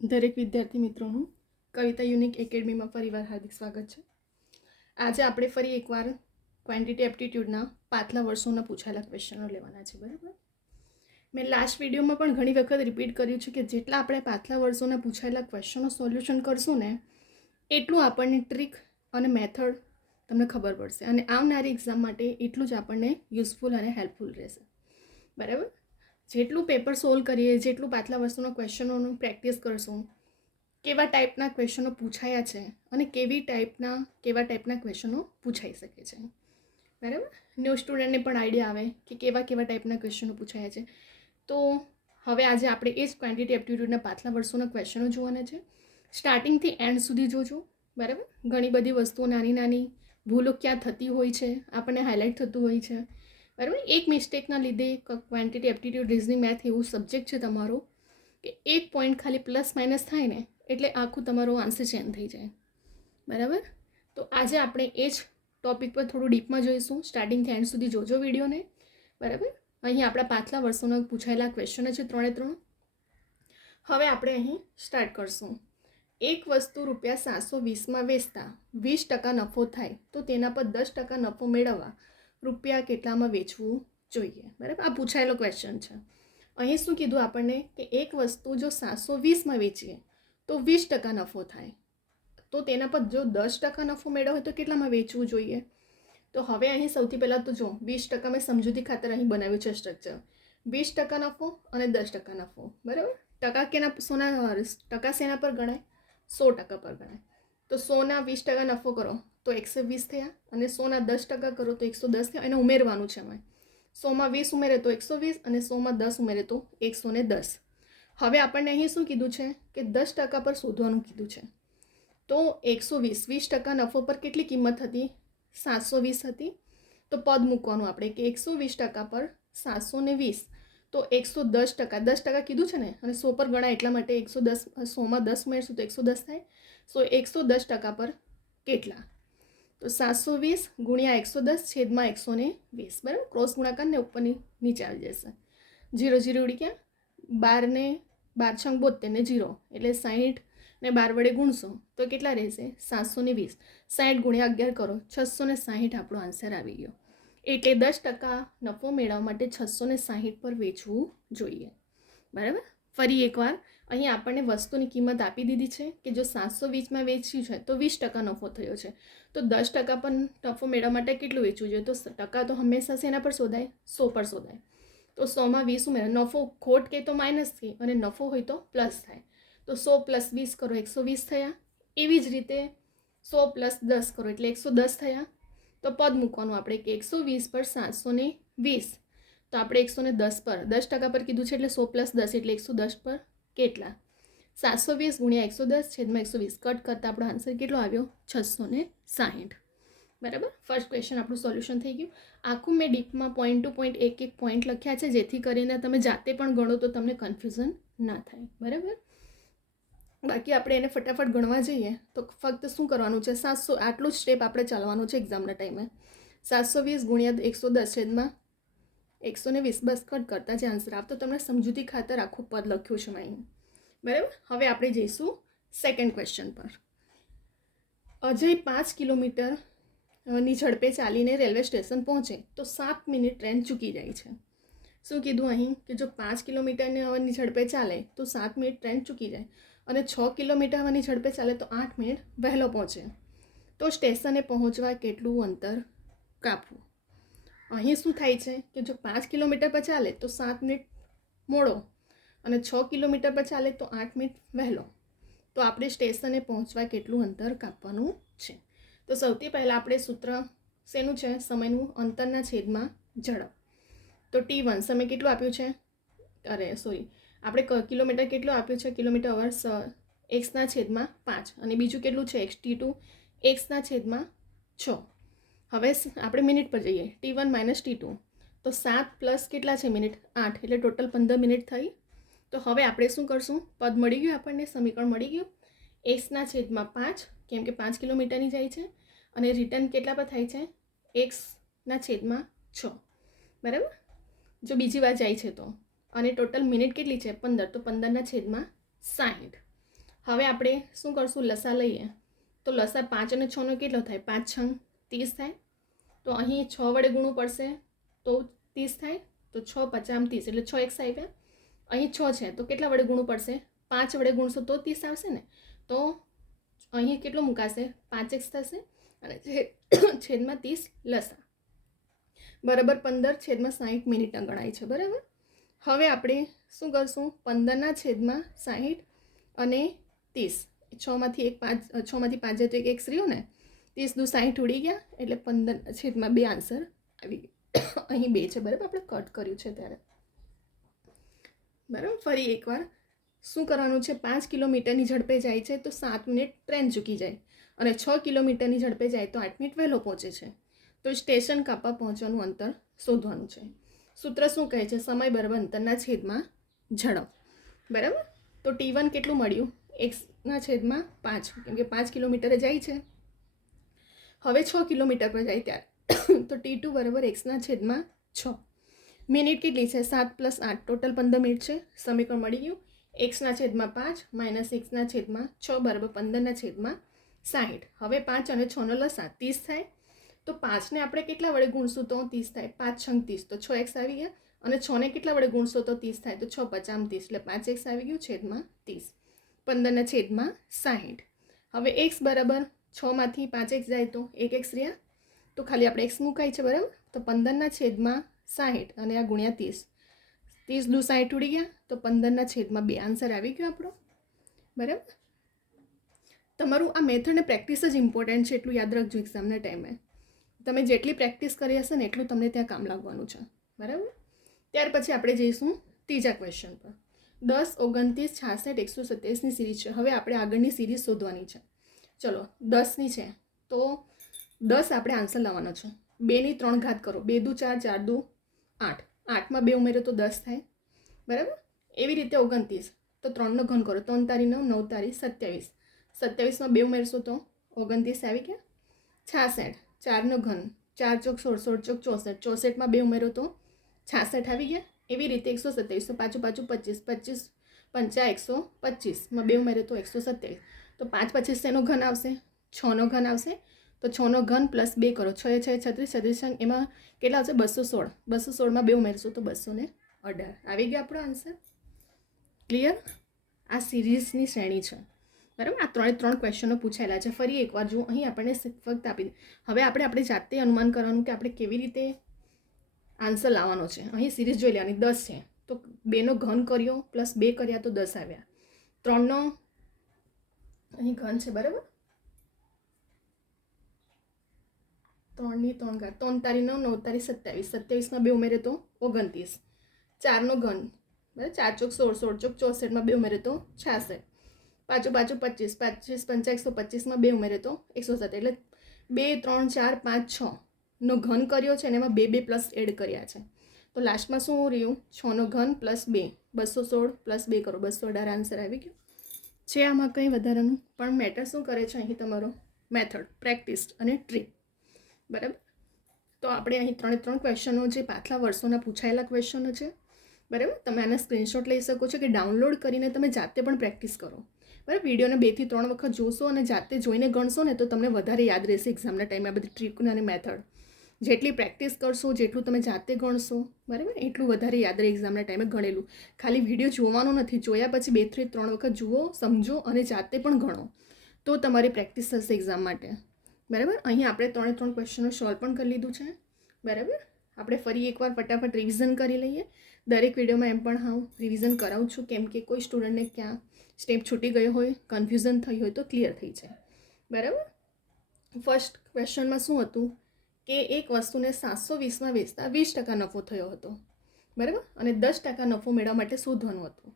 દરેક વિદ્યાર્થી મિત્રોનું કવિતા યુનિક એકેડમીમાં ફરીવાર હાર્દિક સ્વાગત છે. આજે આપણે ફરી એકવાર ક્વોન્ટિટી એપ્ટિટ્યૂડના પાછલા વર્ષોના પૂછાયેલા ક્વેશ્ચનો લેવાના છે. બરાબર, મેં લાસ્ટ વિડીયોમાં પણ ઘણી વખત રિપીટ કર્યું છે કે જેટલા આપણે પાછલા વર્ષોના પૂછાયેલા ક્વેશ્ચનો સોલ્યુશન કરશું ને એટલું આપણને ટ્રીક અને મેથડ તમને ખબર પડશે અને આવનારી એક્ઝામ માટે એટલું જ આપણને યુઝફુલ અને હેલ્પફુલ રહેશે. બરાબર, જેટલું પેપર સોલ્વ કરીએ, જેટલું પાછલા વર્ષોના ક્વેશ્ચનોનું પ્રેક્ટિસ કરશું, કેવા ટાઈપના ક્વેશ્ચનો પૂછાયા છે અને કેવા ટાઈપના ક્વેશ્ચનો પૂછાઈ શકે છે. બરાબર, ન્યૂ સ્ટુડન્ટને પણ આઈડિયા આવે કે કેવા ટાઈપના ક્વેશ્ચનો પૂછાયા છે. તો હવે આજે આપણે એ જ ક્વોન્ટિટી એપ્ટિટ્યૂડના પાછલા વર્ષોના ક્વેશ્ચનો જોવાના છે. સ્ટાર્ટિંગથી એન્ડ સુધી જોજો. બરાબર, ઘણી બધી વસ્તુઓ નાની ભૂલો ક્યાં થતી હોય છે આપણને હાઇલાઇટ થતું હોય છે. બરાબર, એક મિસ્ટેકના લીધે ક્વોન્ટિટી એપ્ટિટ્યૂડ રિઝનિંગ મેથ એવું સબ્જેક્ટ છે તમારો કે એક પોઈન્ટ ખાલી પ્લસ માઇનસ થાય ને એટલે આખું તમારો આન્સર ચેન્જ થઈ જાય. બરાબર, તો આજે આપણે એ જ ટોપિક પર થોડું ડીપમાં જોઈશું. સ્ટાર્ટિંગથી એન્ડ સુધી જોજો વિડીયોને. બરાબર, અહીં આપણા પાછલા વર્ષોના પૂછાયેલા ક્વેશ્ચન છે 3 હવે આપણે અહીં સ્ટાર્ટ કરશું. એક વસ્તુ ₹720માં વેચતા 20% નફો થાય તો તેના પર 10% નફો મેળવવા રૂપિયા કેટલામાં વેચવું જોઈએ. બરાબર, આ પૂછાયેલો ક્વેશ્ચન છે. અહીં શું કીધું આપણને કે એક વસ્તુ જો 720માં વેચીએ તો 20% નફો થાય તો તેના પર જો 10% નફો મેળવ્યો હોય તો કેટલામાં વેચવું જોઈએ. તો હવે અહીં સૌથી પહેલાં તો જો 20% મેં સમજૂતી ખાતર અહીં બનાવ્યું છે સ્ટ્રક્ચર. 20% નફો અને 10% નફો. બરાબર, ટકા શેના પર ગણાય? 100% પર ગણાય. તો 100ના 20% નફો કરો તો 120 થયા અને 100ના 10% કરો તો 110 થયા. એને ઉમેરવાનું છે. અમે 100માં 20 ઉમેરે તો 120 અને 100માં 10 ઉમેરે તો 110. હવે આપણને અહીં શું કીધું છે કે 10% પર શોધવાનું કીધું છે. તો 120% નફો પર કેટલી કિંમત હતી? 720 હતી. તો પદ મૂકવાનું આપણે કે 120% પર 720 તો 110%. 10% કીધું છે ને અને 100 પર ગણાય એટલા માટે 110. 100માં 10 ઉમેરશું તો 110 થાય. સો 110% પર કેટલા? તો 720 ગુણ્યા 110 છેદમાં 120. બરાબર, ક્રોસ ગુણાકાર ને ઉપરની નીચે આવી જશે. 0 0 ઉડી ગયા. 12 ને 12 છંગ 72 ને 0 એટલે 60 ને 12 વડે ગુણશો તો કેટલા રહેશે? 720. 60 ગુણ્યા 11 કરો 660 આપણો આન્સર આવી ગયો. એટલે 10% નફો મેળવવા માટે 660 પર વેચવું જોઈએ. બરાબર, ફરી એકવાર અહીં આપણને વસ્તુની કિંમત આપી દીધી છે કે જો 720માં વેચ્યું છે તો 20% નફો થયો છે. તો 10% પર નફો મેળવવા માટે કેટલું વેચવું જોઈએ? તો ટકા તો હંમેશા શેના પર શોધાય? 100 પર શોધાય. તો 100માં 20 ઉમેરો. નફો ખોટ કે તો માઇનસ થઈ અને નફો હોય તો પ્લસ થાય. તો 100 + 20 કરો 120 થયા. એવી જ રીતે 100 + 10 કરો એટલે 110 થયા. તો પદ મૂકવાનું આપણે કે 120 પર 720 તો આપણે 110 પર 10% પર કીધું છે એટલે 100 + 10 એટલે 110 પર કેટલા? 720 ગુણ્યા 110 છેદમાં 120 કટ કરતાં આપણો આન્સર કેટલો આવ્યો? 660. બરાબર, ફર્સ્ટ ક્વેશ્ચન આપણું સોલ્યુશન થઈ ગયું. આખું મેં ડીપમાં પોઈન્ટ ટુ પોઈન્ટ એક પોઈન્ટ લખ્યા છે જેથી કરીને તમે જાતે પણ ગણો તો તમને કન્ફ્યુઝન ના થાય. બરાબર, બાકી આપણે એને ફટાફટ ગણવા જઈએ તો ફક્ત શું કરવાનું છે? 700 આટલું જ સ્ટેપ આપણે ચાલવાનું છે એક્ઝામના ટાઈમે. 720 ગુણ્યા 110 છેદમાં 120 બસ કટ કરતા જે આન્સર આવતો તમને સમજૂતી ખાતર આખું પદ લખ્યું છે અહીં. બરાબર, હવે આપણે જઈશું સેકન્ડ ક્વેશ્ચન પર. અજય 5 કિલોમીટરની ઝડપે ચાલીને રેલવે સ્ટેશન પહોંચે તો 7 મિનિટ ટ્રેન ચૂકી જાય છે. શું કીધું અહીં કે જો 5 કિલોમીટરની ઝડપે ચાલે તો 7 મિનિટ ટ્રેન ચૂકી જાય અને 6 કિલોમીટરની ઝડપે ચાલે તો 8 મિનિટ વહેલો પહોંચે. તો સ્ટેશને પહોંચવા કેટલું અંતર કાપવું? અહીં શું થાય છે કે જો 5 કિલોમીટર પર ચાલે તો 7 મિનિટ મોડો અને 6 કિલોમીટર પર ચાલે તો 8 મિનિટ વહેલો. તો આપણે સ્ટેશને પહોંચવા કેટલું અંતર કાપવાનું છે? તો સૌથી પહેલાં આપણે સૂત્ર શેનું છે? સમયનું અંતરના છેદમાં ઝડપ. તો T1 સમય કેટલું આપ્યું છે? આપણે કિલોમીટર કેટલું આપ્યું છે? કિલોમીટર અવર્સ x/5 અને બીજું કેટલું છે? T2 x/6. હવે આપણે મિનિટ પર જઈએ. T1 - T2 તો 7 + કેટલા છે મિનિટ? 8 એટલે ટોટલ 15 મિનિટ થઈ. તો હવે આપણે શું કરશું? પદ મળી ગયું આપણને, સમીકરણ મળી ગયું. x/5 કેમ કે 5 કિલોમીટરની જાય છે અને રિટર્ન કેટલા પર થાય છે? x/6. બરાબર, જો બીજી વાર જાય છે તો. અને ટોટલ મિનિટ કેટલી છે? 15 તો 15/60. હવે આપણે શું કરશું, લસા લઈએ તો લસા 5 અને 6નો કેટલો થાય, 5 6 30 થાય. તો અહીં 6 વડે ગુણવું પડશે તો 30 થાય. તો 6 5 30 એટલે 6 એક્સ આવ્યા. અહીં 6 છે તો કેટલા વડે ગુણવું પડશે, 5 વડે ગુણશો તો 30 આવશે ને. તો અહીં કેટલો મુકાશે, 5 એક્સ થશે અને છેદમાં 30 લસા બરાબર 15/60 મિનિટના ગણાય છે. બરાબર. હવે આપણે શું કરશું, 15/60 અને 30, 6માંથી 5 જાય તો એક એક્સ રહ્યો ને, 30 દુ 60 ઉડી ગયા એટલે 15/2 આન્સર આવી ગયો. અહીં 2 છે. બરાબર, આપણે કટ કર્યું છે ત્યારે. બરાબર. ફરી એકવાર શું કરવાનું છે, 5 કિલોમીટરની ઝડપે જાય છે તો 7 મિનિટ ટ્રેન ચૂકી જાય અને 6 કિલોમીટરની ઝડપે જાય તો 8 મિનિટ વહેલો પહોંચે છે. તો સ્ટેશન કાપા પહોંચવાનું અંતર શોધવાનું છે. સૂત્ર શું કહે છે, સમય બરાબર અંતરના છેદમાં ઝડપ. બરાબર. તો T1 કેટલું મળ્યું, એક્સના છેદમાં 5, કેમ કે 5 કિલોમીટરે જાય છે. હવે 6 કિલોમીટર પર જાય ત્યારે તો T2 બરાબર એક્સના છેદમાં 6. મિનિટ કેટલી છે, 7 + 8 ટોટલ 15 મિનિટ છે. સમીકરણ મળી ગયું. એક્સના છેદમાં 5 માઇનસ એક્સના છેદમાં 6 બરાબર 15/60. હવે 5 અને 6નો લસા 30 થાય. તો 5ને આપણે કેટલા વડે ગુણશું તો 30 થાય, 5 6 30 તો 6 એક્સ આવી ગયા. અને 6ને કેટલા વડે ગુણશો તો 30 થાય, તો 6 5 30 એટલે 5 એક્સ આવી ગયું છેદમાં 30, 15/60. હવે એક્સ બરાબર 6માંથી 5 એક્સ જાય તો 1 એક્સ રહ્યા તો ખાલી આપણે એક્સ મુકાય છે. બરાબર. તો 15/60 અને આ ગુણ્યા 30, 30 દુ 60 ઉડી ગયા તો 15/2 આન્સર આવી ગયો આપણો. બરાબર. તમારું આ મેથડને પ્રેક્ટિસ જ ઇમ્પોર્ટન્ટ છે, એટલું યાદ રાખજો. એક્ઝામના ટાઈમે તમે જેટલી પ્રેક્ટિસ કરી હશે ને એટલું તમને ત્યાં કામ લાગવાનું છે. બરાબર. ત્યાર પછી આપણે જઈશું ત્રીજા ક્વેશ્ચન પર. 10 29 66 127ની સિરીઝ છે. હવે આપણે આગળની સિરીઝ શોધવાની છે. ચલો, 10ની છે તો 10 આપણે આન્સર લાવવાનો છે. 2ની 3 ઘાત કરો, 2 દુ 4, 4 દુ 8, 8માં 2 ઉમેરો તો 10 થાય. બરાબર. એવી રીતે 29 તો 3નો ઘન કરો, 3 તારી 9, 9 તારી 27, 27માં 2 ઉમેરશો તો 29 આવી ગયા. 66, 4નો ઘન, 4 ચોક 16, 16 ચોક 64, 64માં 2 ઉમેરો તો 66 આવી ગયા. એવી રીતે 127 તો પાછું 25, 25 પંચા 125માં 2 ઉમેરો તો 127. તો 5 25 શેનો ઘન આવશે, 6નો ઘન આવશે. તો 6નો ઘન પ્લસ 2 કરો, 6 6 36, 36 એમાં કેટલા આવશે, 216, 216માં 2 ઉમેરશો તો 218 આવી ગયા આપણો આન્સર. ક્લિયર. આ સિરીઝની શ્રેણી છે. બરાબર. આ 3 ક્વેશ્ચનો પૂછાયેલા છે. ફરી એકવાર જુઓ, અહીં આપણને ફક્ત આપી દે. હવે આપણે જાતે અનુમાન કરવાનું કે આપણે કેવી રીતે આન્સર લાવવાનો છે. અહીં સિરીઝ જોઈ લેવાની. 10 છે તો 2નો ઘન કર્યો પ્લસ 2 કર્યા તો 10 આવ્યા. 3નો અહીં ઘન છે. બરાબર. 3ની 3 ઘાત, 3 તારી 9, 9 તારી 27, 27માં 2 ઉમેરે તો 29. 4નો ઘન, બરાબર, 4 ચોક 16, 16 ચોક 64માં 2 ઉમેરે તો 66, પાછું 25, 25 પંચા 125માં 2 ઉમેરે તો 107. એટલે 2 3 4 5 6નો ઘન કર્યો છે અને એમાં 2 2 પ્લસ એડ કર્યા છે. તો લાસ્ટમાં શું રહ્યું, 6નો ઘન પ્લસ 2, 216 પ્લસ 2 કરો, 218 આન્સર આવી ગયો છે. આમાં કંઈ વધારાનું પણ મેટર શું કરે છે, અહીં તમારો મેથડ, પ્રેક્ટિસ અને ટ્રીક. બરાબર. તો આપણે અહીં 3 ક્વેશ્ચનો જે પાછલા વર્ષોના પૂછાયેલા ક્વેશ્ચનો છે. બરાબર. તમે આના સ્ક્રીનશોટ લઈ શકો છો કે ડાઉનલોડ કરીને તમે જાતે પણ પ્રેક્ટિસ કરો. બરાબર. વિડીયોને 2 થી 3 વખત જોશો અને જાતે જોઈને ગણશો ને તો તમને વધારે યાદ રહેશે એક્ઝામના ટાઈમે. આ બધી ટ્રીક અને મેથડ જેટલી પ્રેક્ટિસ કરશો, જેટલું તમે જાતે ગણશો, બરાબર, એટલું વધારે યાદ રહે એક્ઝામના ટાઈમે ગણેલું. ખાલી વિડીયો જોવાનો નથી, જોયા પછી 2 થી 3 વખત જુઓ, સમજો અને જાતે પણ ગણો તો તમારી પ્રેક્ટિસ થશે એક્ઝામ માટે. બરાબર. અહીં આપણે 3 ક્વેશ્ચનો સોલ્વ પણ કરી લીધું છે. બરાબર. આપણે ફરી એકવાર ફટાફટ રિવિઝન કરી લઈએ. દરેક વિડીયોમાં એમ પણ હું રિવિઝન કરાવું છું, કેમ કે કોઈ સ્ટુડન્ટને ક્યાં સ્ટેપ છૂટી ગયો હોય, કન્ફ્યુઝન થઈ હોય તો ક્લિયર થઈ જાય. બરાબર. ફર્સ્ટ ક્વેશ્ચનમાં શું હતું કે એક વસ્તુને 720માં વેચતા 20% નફો થયો હતો. બરાબર. અને 10% નફો મેળવવા માટે શોધવાનું હતું.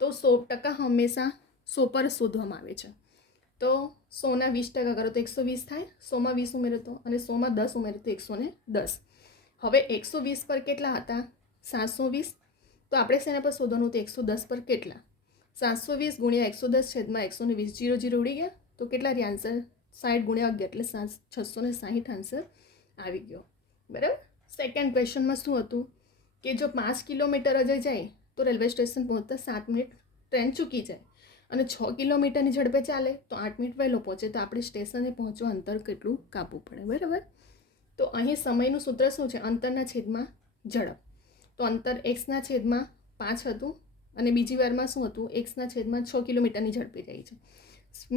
તો 100% હંમેશા 100 પર શોધવામાં આવે છે. તો 100ના 20% કરો તો 120 થાય, 100માં 20 ઉમેરો તો, અને 100માં 10 ઉમેરો તો 110. હવે 120 પર કેટલા હતા, 720. તો આપણે શેના પર શોધવાનું, તો 110 પર કેટલા, 720 ગુણ્યા 110 છેદમાં 120, 0 0 ઉડી ગયા તો કેટલા રહ્યા આન્સર, 60 ગુણ્યા 11 એટલે 660 આન્સર આવી ગયો. બરાબર. સેકન્ડ ક્વેશ્ચનમાં શું હતું કે જો 5 કિલોમીટર જ જાય તો રેલવે સ્ટેશન પહોંચતા 7 મિનિટ ટ્રેન ચૂકી જાય અને 6 કિલોમીટરની ઝડપે ચાલે તો 8 મિનિટ વહેલો પહોંચે, તો આપણે સ્ટેશને પહોંચવા અંતર કેટલું કાપવું પડે, બરાબર. તો અહીં સમયનું સૂત્ર શું છે? અંતરના છેદમાં ઝડપ. તો અંતર એક્સના છેદમાં 5 હતું અને બીજી વારમાં શું હતું? એક્સના છેદમાં 6 કિલોમીટરની ઝડપે જાય છે.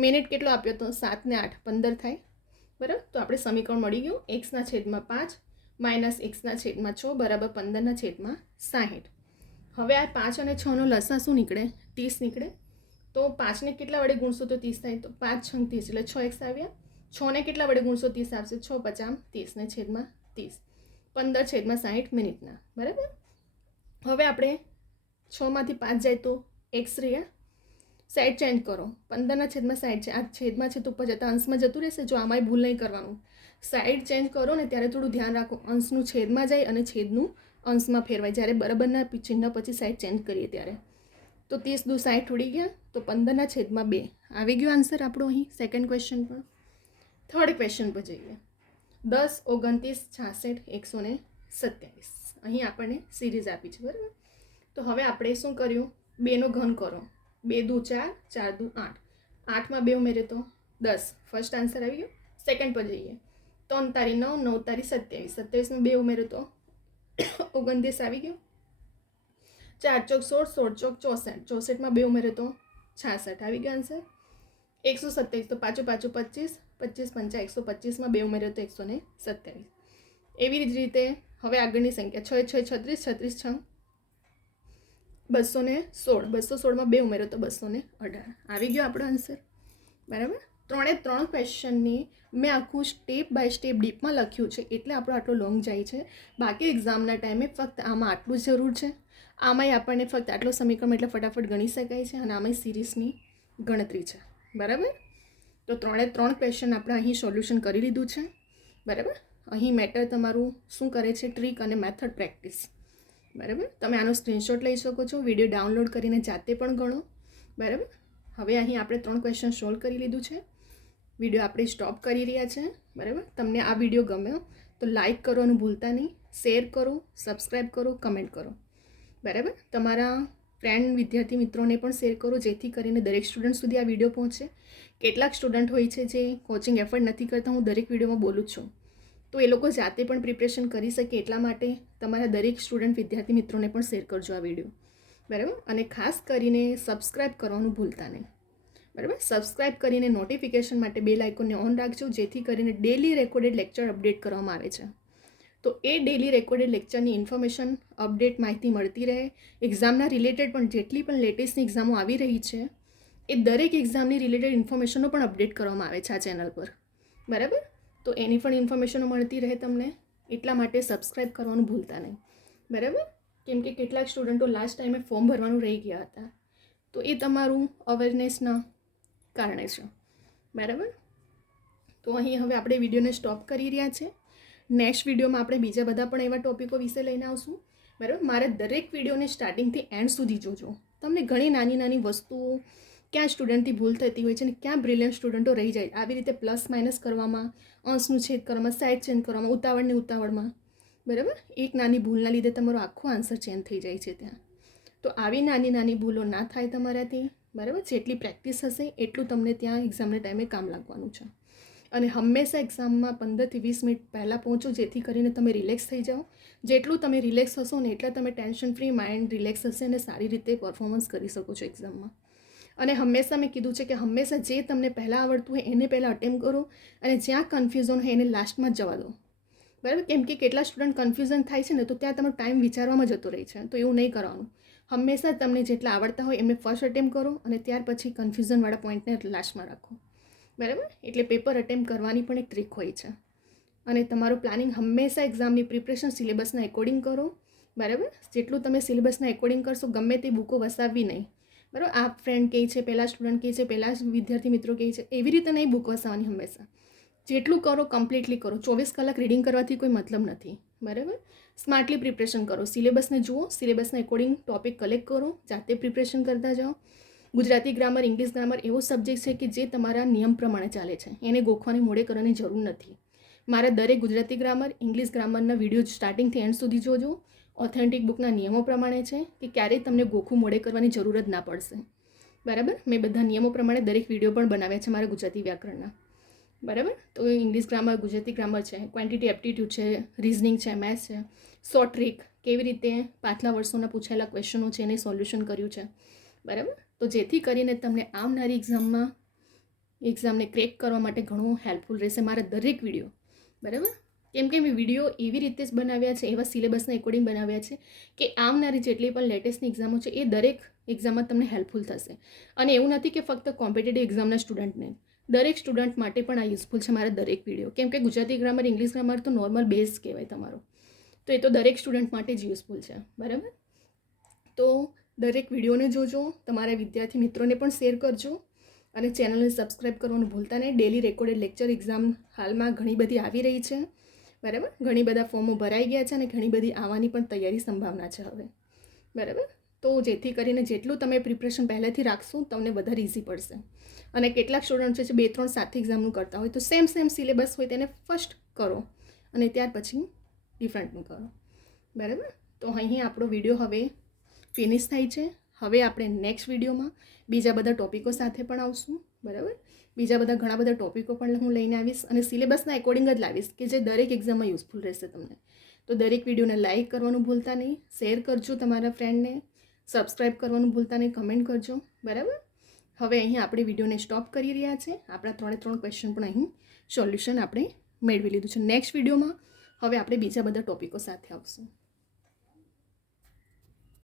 મિનિટ કેટલો આપ્યો તો? 7 ને 8 15 થાય, બરાબર. તો આપણે સમીકરણ મળી ગયું, એક્સના છેદમાં 5 માઇનસ એક્સના છેદમાં 6 બરાબર 15ના છેદમાં 60. હવે આ 5 અને 6નો લસા શું નીકળે? 30 નીકળે. તો 5ને કેટલા વડે ગુણશો તો 30 થાય? તો 5 6 30 એટલે 6x આવ્યા. 6ને કેટલા વડે ગુણશો? 30 આવશે. 6 50 30 ને છેદમાં 30, 15 છેદમાં 60 મિનિટના, બરાબર. હવે આપણે 6માંથી 5 જાય તો એક્સ રહ્યા, સાઈડ ચેન્જ કરો. 15ના છેદમાં 60 છે, આ છેદમાં છે તો ઉપર જતાં અંશમાં જતું રહેશે. જો આમાંય ભૂલ નહીં કરવાનું, સાઈડ ચેન્જ કરો ને ત્યારે થોડું ધ્યાન રાખો, અંશનું છેદમાં જાય અને છેદનું અંશમાં ફેરવાય. જ્યારે બરાબરના ચિહ્ન પછી સાઈડ ચેન્જ કરીએ ત્યારે. તો 30 દુ 60 ઉડી ગયા, તો 15ના છેદમાં 2 આવી ગયો આન્સર આપણો અહીં સેકન્ડ ક્વેશ્ચન પર. થર્ડ ક્વેશ્ચન પર જઈએ. 10 29 66 127 અહીં આપણને સિરીઝ આપી છે, બરાબર. તો હવે આપણે શું કર્યું? 2નો ઘન કરો. 2 દુ 4 4 દુ 8, 8માં 2 ઉમેરે તો 10. ફર્સ્ટ આન્સર આવી ગયો. સેકન્ડ પર જઈએ. 3 તારી 9 9 તારી 27, 27માં 2 ઉમેરો તો 29 આવી ગયો. 4 ચોક 16 16 ચોક 64, 64માં 2 ઉમેરો તો 66 આવી ગયો આન્સર. 127 તો પાછું 25 25 5 125માં 2 ઉમેરો તો 127. એવી જ રીતે હવે આગળની સંખ્યા 6 6 36 36 6 216, 216માં 2 ઉમેરો તો 218 આવી ગયો આપણો આન્સર, બરાબર. 3 ક્વેશ્ચનની મેં આખું સ્ટેપ બાય સ્ટેપ ડીપમાં લખ્યું છે, એટલે આપણો આટલો લોંગ જાય છે. બાકી એક્ઝામના ટાઈમે ફક્ત આમાં આટલું જ જરૂર છે. આમાંય આપણને ફક્ત આટલો સમીકરણ એટલે ફટાફટ ગણી શકાય છે, અને આમાંય સિરીઝની ગણતરી છે, બરાબર. તો 3 ક્વેશ્ચન આપણે અહીં સોલ્યુશન કરી લીધું છે, બરાબર. અહીં મેટર તમારું શું કરે છે? ટ્રીક અને મેથડ પ્રેક્ટિસ, બરાબર. તમે આનો સ્ક્રીનશોટ લઈ શકો છો, વિડીયો ડાઉનલોડ કરીને જાતે પણ ગણો, બરાબર. હવે અહીં આપણે 3 ક્વેશ્ચન સોલ્વ કરી લીધું છે. વિડીયો આપણે સ્ટોપ કરી રહ્યા છે, બરાબર. તમને આ વિડીયો ગમ્યો તો લાઈક કરવાનું ભૂલતા નહીં, શેર કરો, સબસ્ક્રાઈબ કરો, કમેન્ટ કરો, બરાબર. તમારા ફ્રેન્ડ વિદ્યાર્થી મિત્રોને પણ શેર કરો, જેથી કરીને દરેક સ્ટુડન્ટ સુધી આ વિડીયો પહોંચે. કેટલાક સ્ટુડન્ટ હોય છે જે કોચિંગ એફર્ટ નથી કરતા, હું દરેક વિડીયોમાં બોલું છું, તો એ લોકો જાતે પણ પ્રિપરેશન કરી શકે. એટલા માટે તમારા દરેક સ્ટુડન્ટ વિદ્યાર્થી મિત્રોને પણ શેર કરજો આ વિડીયો, બરાબર. અને ખાસ કરીને સબસ્ક્રાઈબ કરવાનું ભૂલતા નહીં, બરાબર. સબસ્ક્રાઈબ કરીને નોટિફિકેશન માટે બેલ આઇકોનને ઓન રાખજો, જેથી કરીને ડેલી રેકોર્ડેડ લેક્ચર અપડેટ કરવામાં આવે છે. તો એ ડેલી રેકોર્ડેડ લેક્ચરની ઇન્ફોર્મેશન, અપડેટ માહિતી મળતી રહે. એક્ઝામના રિલેટેડ પણ જેટલી પણ લેટેસ્ટની એક્ઝામો આવી રહી છે, એ દરેક એક્ઝામની રિલેટેડ ઇન્ફોર્મેશનો પણ અપડેટ કરવામાં આવે છે આ ચેનલ પર, બરાબર. તો એની પણ ઇન્ફોર્મેશનો મળતી રહે તમને, એટલા માટે સબસ્ક્રાઈબ કરવાનું ભૂલતા નહીં, બરાબર. કેમ કે કેટલાક સ્ટુડન્ટો લાસ્ટ ટાઈમે ફોર્મ ભરવાનું રહી ગયા હતા, તો એ તમારું અવેરનેસના કારણે છે, બરાબર. તો અહીં હવે આપણે વિડીયોને સ્ટોપ કરી રહ્યા છે. નેક્સ્ટ વિડીયોમાં આપણે બીજા બધા પણ એવા ટોપિકો વિશે લઈને આવશું, બરાબર. મારે દરેક વિડીયોને સ્ટાર્ટિંગથી એન્ડ સુધી જોજો. તમને ઘણી નાની નાની વસ્તુઓ ક્યાં સ્ટુડન્ટથી ભૂલ થતી હોય છે અને ક્યાં બ્રિલિયન્ટ સ્ટુડન્ટો રહી જાય, આવી રીતે પ્લસ માઇનસ કરવામાં, અંશનું છેદ કરવામાં, સાઈડ ચેન્જ કરવામાં, ઉતાવળમાં, બરાબર. એક નાની ભૂલના લીધે તમારો આખો આન્સર ચેન્જ થઈ જાય છે ત્યાં. તો આવી નાની નાની ભૂલો ના થાય તમારાથી, બરાબર. જેટલી પ્રેક્ટિસ હશે એટલું તમને ત્યાં એક્ઝામના ટાઈમે કામ લાગવાનું છે. અને હંમેશા એક્ઝામમાં 15 થી 20 મિનિટ પહેલાં પહોંચો, જેથી કરીને તમે રિલેક્સ થઈ જાઓ. જેટલું તમે રિલેક્સ હશો ને એટલા તમે ટેન્શન ફ્રી માઇન્ડ રિલેક્સ હશે અને સારી રીતે પરફોર્મન્સ કરી શકો છો એક્ઝામમાં. અને હંમેશા મેં કીધું છે કે હંમેશા જે તમને પહેલાં આવડતું હોય એને પહેલાં અટેમ્પ્ટ કરો, અને જ્યાં કન્ફ્યુઝન હોય એને લાસ્ટમાં જ જવા દો, બરાબર. કેમ કે કેટલા સ્ટુડન્ટ કન્ફ્યુઝન થાય છે ને, તો ત્યાં તમારો ટાઈમ વિચારવામાં જતો રહે છે. તો એવું નહીં કરવાનું. હંમેશા તમને જેટલા આવડતા હોય એમને ફર્સ્ટ અટેમ્પ્ટ કરો, અને ત્યાર પછી કન્ફ્યુઝનવાળા પોઈન્ટને લાસ્ટમાં રાખો, બરાબર. એટલે પેપર અટેમ્પ્ટ કરવાની પણ એક ટ્રીક હોય છે. અને તમારું પ્લાનિંગ હંમેશા એક્ઝામની પ્રિપરેશન સિલેબસના એકોર્ડિંગ કરો, બરાબર. જેટલું તમે સિલેબસના એકોર્ડિંગ કરશો, ગમે તે બુકો વસાવવી નહીં, બરાબર. આ ફ્રેન્ડ કહે છે, પહેલાં સ્ટુડન્ટ કહે છે, પહેલાં વિદ્યાર્થી મિત્રો કહે છે, એવી રીતે નહીં બુક વસાવવાની. હંમેશા જેટલું કરો કમ્પ્લીટલી કરો. 24 કલાક રીડિંગ કરવાથી કોઈ મતલબ નથી, બરાબર. સ્માર્ટલી પ્રિપરેશન કરો, સિલેબસને જુઓ, સિલેબસના એકોર્ડિંગ ટોપિક કલેક્ટ કરો, જાતે પ્રિપરેશન કરતા જાઓ. ગુજરાતી ગ્રામર, ઇંગ્લિશ ગ્રામર એવો સબ્જેક્ટ છે કે જે તમારા નિયમ પ્રમાણે ચાલે છે, એને ગોખવાની મોડે કરવાની જરૂર નથી. મારા દરેક ગુજરાતી ગ્રામર, ઇંગ્લિશ ગ્રામરના વિડીયો સ્ટાર્ટિંગથી એન્ડ સુધી જોજો. ઓથેન્ટિક બુકના નિયમો પ્રમાણે છે કે ક્યારેય તમને ગોખું મોડે કરવાની જરૂર જ ના પડશે, બરાબર. મેં બધા નિયમો પ્રમાણે દરેક વિડીયો પણ બનાવ્યા છે મારા ગુજરાતી વ્યાકરણના. બરાબર. તો ઇંગ્લિશ ગ્રામર, ગુજરાતી ગ્રામર છે, ક્વોન્ટિટી એપ્ટિટ્યૂડ છે, રિઝનિંગ છે, મેથ્સ છે, શોર્ટ ટ્રિક, કેવી રીતે પાછલા વર્ષોના પૂછાયેલા ક્વેશ્ચનો છે એને સોલ્યુશન કર્યું છે. બરાબર. તો જેથી કરીને તમને આવનારી એક્ઝામને ક્રેક કરવા માટે ઘણું હેલ્પફુલ રહેશે મારા દરેક વિડીયો. બરાબર. કેમ કે મેં વિડીયો એવી રીતે જ બનાવ્યા છે, એવા સિલેબસના એકોર્ડિંગ બનાવ્યા છે કે આવનારી જેટલી પણ લેટેસ્ટની એક્ઝામો છે એ દરેક એક્ઝામમાં તમને હેલ્પફુલ થશે. અને એવું નથી કે ફક્ત કોમ્પિટેટિવ એક્ઝામના સ્ટુડન્ટને, દરેક સ્ટુડન્ટ માટે પણ આ યુઝફુલ છે મારા દરેક વિડીયો. કેમ કે ગુજરાતી ગ્રામર, ઇંગ્લિશ ગ્રામર તો નોર્મલ બેઝ કહેવાય તમારો, તો એ તો દરેક સ્ટુડન્ટ માટે જ યુઝફુલ છે. બરાબર. તો દરેક વિડીયોને જોજો, તમારા વિદ્યાર્થી મિત્રોને પણ શેર કરજો અને ચેનલને સબસ્ક્રાઈબ કરવાનું ભૂલતા નહીં. ડેલી રેકોર્ડેડ લેક્ચર એક્ઝામ હાલમાં ઘણી બધી આવી રહી છે. બરાબર. ઘણી બધા ફોર્મો ભરાઈ ગયા છે અને ઘણી બધી આવવાની પણ તૈયારી સંભાવના છે હવે. બરાબર. તો જેથી કરીને જેટલું તમે પ્રિપરેશન પહેલેથી રાખશો તમને વધારે ઇઝી પડશે. અને કેટલાક સ્ટુડન્ટ છે 2-3 સાથે એક્ઝામનું કરતા હોય તો સેમ સિલેબસ હોય તેને ફર્સ્ટ કરો અને ત્યાર પછી ડિફરન્ટનું કરો. બરાબર. તો અહીં આપણો વિડીયો હવે ફિનિશ થાય છે. હવે આપણે નેક્સ્ટ વિડીયોમાં બીજા બધા ટોપિકો સાથે પણ આવશું. બરાબર. બીજા બધા ઘણા બધા ટોપિકો પણ હું લઈને આવીશ અને સિલેબસના એકોર્ડિંગ જ લાવીશ કે જે દરેક એક્ઝામમાં યુઝફુલ રહેશે તમને. તો દરેક વિડીયોને લાઇક કરવાનું ભૂલતા નહીં, શેર કરજો તમારા ફ્રેન્ડને, સબસ્ક્રાઈબ કરવાનું ભૂલતા નહીં, કમેન્ટ કરજો. બરાબર. હવે અહીં આપણે વિડીયોને સ્ટોપ કરી રહ્યા છે. આપણા 3 ક્વેશ્ચન પણ અહીં સોલ્યુશન આપણે મેળવી લીધું છે. નેક્સ્ટ વિડીયોમાં હવે આપણે બીજા બધા ટોપિકો સાથે આવશું.